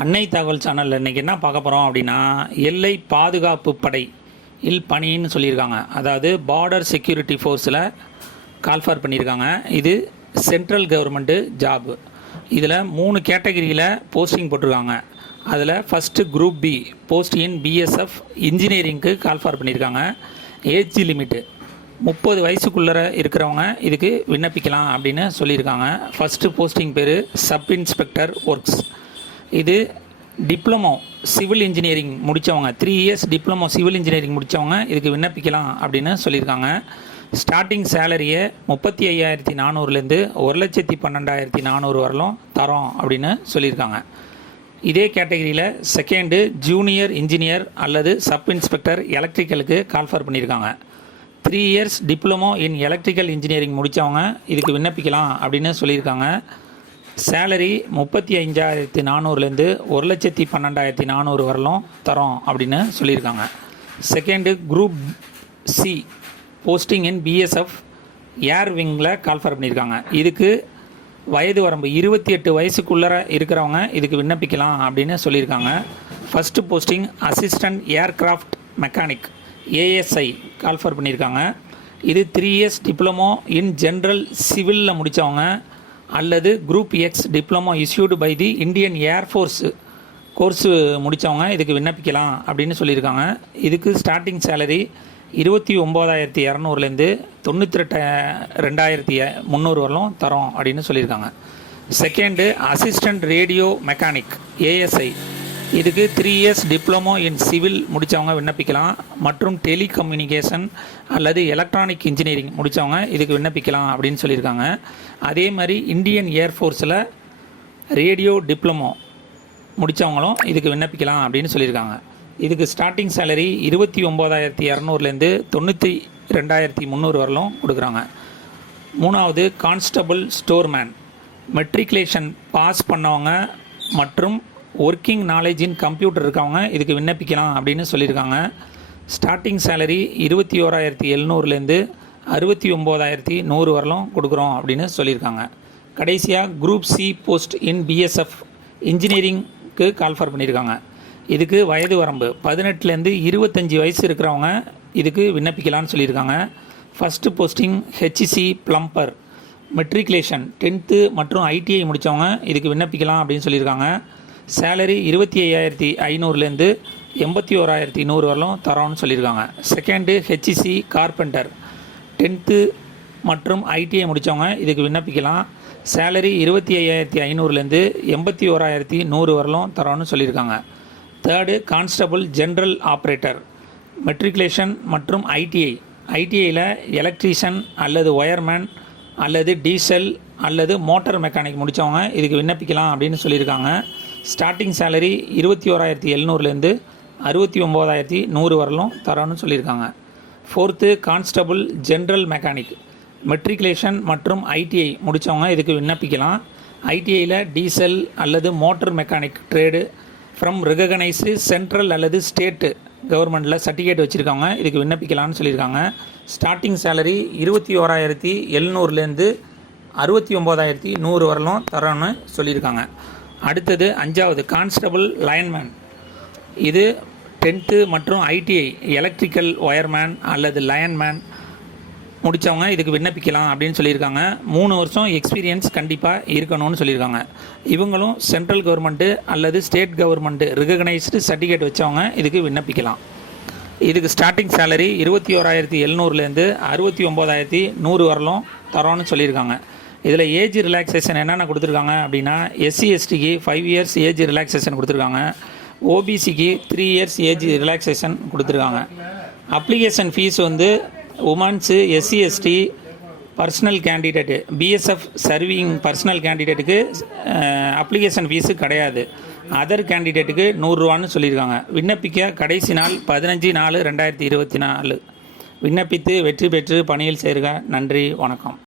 அன்னை தகவல் சேனலில் இன்றைக்கி என்ன பார்க்க போகிறோம் அப்படின்னா எல்லை பாதுகாப்பு படை இல் பணின்னு சொல்லியிருக்காங்க. அதாவது பார்டர் செக்யூரிட்டி ஃபோர்ஸில் கால்ஃபார் பண்ணியிருக்காங்க. இது சென்ட்ரல் கவர்மெண்ட்டு ஜாப் இதில் மூணு கேட்டகரியில் போஸ்டிங் போட்டிருக்காங்க. அதில் first group B post in BSF இன்ஜினியரிங்க்கு call for பண்ணியிருக்காங்க. ஏஜ் லிமிட்டு முப்பது வயசுக்குள்ளே இருக்கிறவங்க இதுக்கு விண்ணப்பிக்கலாம் அப்படின்னு சொல்லியிருக்காங்க. ஃபஸ்ட்டு போஸ்டிங் பேர் சப் இன்ஸ்பெக்டர் ஒர்க்ஸ் இது டிப்ளமோ சிவில் இன்ஜினியரிங் முடித்தவங்க three years diploma civil engineering முடித்தவங்க இதுக்கு விண்ணப்பிக்கலாம் அப்படின்னு சொல்லியிருக்காங்க. ஸ்டார்டிங் சேலரியை முப்பத்தி ஐயாயிரத்தி நானூறுலேருந்து ஒரு லட்சத்தி பன்னெண்டாயிரத்தி நானூறு வரலும் தரோம் அப்படின்னு சொல்லியிருக்காங்க. இதே கேட்டகரியில் செகண்டு ஜூனியர் இன்ஜினியர் அல்லது சப் இன்ஸ்பெக்டர் எலக்ட்ரிக்கலுக்கு கால்ஃபர் பண்ணியிருக்காங்க. Three years diploma in electrical engineering முடித்தவங்க இதுக்கு விண்ணப்பிக்கலாம் அப்படின்னு சொல்லியிருக்காங்க. சேலரி முப்பத்தி அஞ்சாயிரத்தி நானூறுலேருந்து ஒரு லட்சத்தி பன்னெண்டாயிரத்தி நானூறு வரலும் தரோம் அப்படின்னு சொல்லியிருக்காங்க. Second group C posting in BSF air விங்கில் call for பண்ணியிருக்காங்க. இதுக்கு வயது வரம்பு இருபத்தி எட்டு வயசுக்குள்ளே இருக்கிறவங்க இதுக்கு விண்ணப்பிக்கலாம் அப்படின்னு சொல்லியிருக்காங்க. First posting assistant aircraft mechanic ASI call for பண்ணியிருக்காங்க. இது three years diploma in general சிவிலில் முடித்தவங்க அல்லது group X diploma issued by the Indian Air Force course முடித்தவங்க இதுக்கு விண்ணப்பிக்கலாம் அப்படின்னு சொல்லியிருக்காங்க. இதுக்கு ஸ்டார்டிங் சேலரி இருபத்தி ஒம்போதாயிரத்தி இரநூறுலேருந்து தொண்ணூற்றி ரெட்ட ரெண்டாயிரத்தி முந்நூறு வரலும் தரோம் அப்படின்னு சொல்லியிருக்காங்க. Second assistant radio mechanic ASI இதுக்கு three years diploma in civil முடித்தவங்க விண்ணப்பிக்கலாம் மற்றும் டெலிகம்யூனிகேஷன் அல்லது எலக்ட்ரானிக் இன்ஜினியரிங் முடித்தவங்க இதுக்கு விண்ணப்பிக்கலாம் அப்படின்னு சொல்லியிருக்காங்க. அதே மாதிரி இந்தியன் ஏர்ஃபோர்ஸில் ரேடியோ டிப்ளமோ முடித்தவங்களும் இதுக்கு விண்ணப்பிக்கலாம் அப்படின்னு சொல்லியிருக்காங்க. இதுக்கு ஸ்டார்டிங் சேலரி இருபத்தி ஒம்போதாயிரத்தி இரநூறுலேருந்து தொண்ணூற்றி ரெண்டாயிரத்தி முந்நூறு வரலும் கொடுக்குறாங்க. மூணாவது கான்ஸ்டபுள் ஸ்டோர்மேன் மெட்ரிகுலேஷன் பாஸ் பண்ணவங்க மற்றும் ஒர்க்கிங் நாலேஜ் இன் கம்ப்யூட்டர் இருக்கவங்க இதுக்கு விண்ணப்பிக்கலாம் அப்படின்னு சொல்லியிருக்காங்க. ஸ்டார்டிங் சேலரி இருபத்தி ஓராயிரத்தி எழுநூறுலேருந்து அறுபத்தி ஒம்போதாயிரத்தி நூறு வரலும் கொடுக்குறோம் அப்படின்னு சொல்லியிருக்காங்க. கடைசியாக group C post in BSF இன்ஜினியரிங்க்கு call for பண்ணியிருக்காங்க. இதுக்கு வயது வரம்பு பதினெட்டுலேருந்து இருபத்தஞ்சி வயசு இருக்கிறவங்க இதுக்கு விண்ணப்பிக்கலான்னு சொல்லியிருக்காங்க. First posting HCC plumber matriculation tenth மற்றும் ஐடிஐ முடித்தவங்க இதுக்கு விண்ணப்பிக்கலாம் அப்படின்னு சொல்லியிருக்காங்க. சேலரி இருபத்தி ஐயாயிரத்தி ஐநூறுலேருந்து எண்பத்தி ஓராயிரத்தி நூறு வரலும் தரோன்னு சொல்லியிருக்காங்க. செகண்டு ஹெச்இசி கார்பெண்டர் டென்த்து மற்றும் ஐடிஐ முடித்தவங்க இதுக்கு விண்ணப்பிக்கலாம். சேலரி இருபத்தி ஐயாயிரத்தி ஐநூறுலேருந்து எண்பத்தி ஓராயிரத்தி நூறு வரலும் தரோன்னு சொல்லியிருக்காங்க. Third constable general operator matriculation மற்றும் ஐடிஐ ஐடிஐயில் எலக்ட்ரீஷியன் அல்லது ஒயர்மேன் அல்லது டீசல் அல்லது மோட்டார் மெக்கானிக் முடித்தவங்க இதுக்கு விண்ணப்பிக்கலாம் அப்படின்னு சொல்லியிருக்காங்க. ஸ்டார்டிங் சேலரி இருபத்தி ஓராயிரத்தி எழுநூறுலேருந்து அறுபத்தி ஒம்போதாயிரத்தி நூறு வரலும் தரோன்னு சொல்லியிருக்காங்க. Fourth constable general mechanic matriculation மற்றும் ஐடிஐ முடித்தவங்க இதுக்கு விண்ணப்பிக்கலாம். ஐடிஐயில் டீசல் அல்லது motor mechanic trade from recognise central அல்லது ஸ்டேட்டு கவர்மெண்ட்டில் சர்டிஃபிகேட் வச்சுருக்கவங்க இதுக்கு விண்ணப்பிக்கலாம்னு சொல்லியிருக்காங்க. ஸ்டார்டிங் சேலரி இருபத்தி ஓராயிரத்தி எழுநூறுலேருந்து அறுபத்தி ஒம்போதாயிரத்தி நூறு வரலும் தரோன்னு சொல்லியிருக்காங்க. அடுத்தது அஞ்சாவது கான்ஸ்டபுள் லயன்மேன் இது டென்த்து மற்றும் ஐடிஐ எலக்ட்ரிக்கல் ஒயர்மேன் அல்லது லயன்மேன் முடித்தவங்க இதுக்கு விண்ணப்பிக்கலாம் அப்படின்னு சொல்லியிருக்காங்க. மூணு வருஷம் எக்ஸ்பீரியன்ஸ் கண்டிப்பாக இருக்கணும்னு சொல்லியிருக்காங்க. இவங்களும் சென்ட்ரல் கவர்மெண்ட்டு அல்லது ஸ்டேட் கவர்மெண்ட்டு ரிகக்னைஸ்டு சர்டிஃபிகேட் வச்சவங்க இதுக்கு விண்ணப்பிக்கலாம். இதுக்கு ஸ்டார்டிங் சேலரி இருபத்தி ஓராயிரத்தி எழுநூறுலேருந்து அறுபத்தி ஒம்போதாயிரத்தி நூறு வரலும் தரோன்னு சொல்லியிருக்காங்க. இதில் ஏஜ் ரிலாக்ஸேஷன் என்னென்ன கொடுத்துருக்காங்க அப்படின்னா எஸ்சி எஸ்டிக்கு ஃபைவ் இயர்ஸ் ஏஜ் ரிலாக்ஸேஷன் கொடுத்துருக்காங்க. ஓபிசிக்கு த்ரீ இயர்ஸ் ஏஜ் ரிலாக்ஸேஷன் கொடுத்துருக்காங்க. அப்ளிகேஷன் ஃபீஸ் வந்து womens SC ST personnel candidate BSF serving personnel கேண்டிடேட்டுக்கு application fee கிடையாது. அதர் கேண்டிடேட்டுக்கு நூறுரூவான்னு சொல்லியிருக்காங்க. விண்ணப்பிக்க கடைசி நாள் பதினஞ்சு நாலு ரெண்டாயிரத்தி இருபத்தி நாலு. விண்ணப்பித்து வெற்றி பெற்று பணியில் சேருக. நன்றி. வணக்கம்.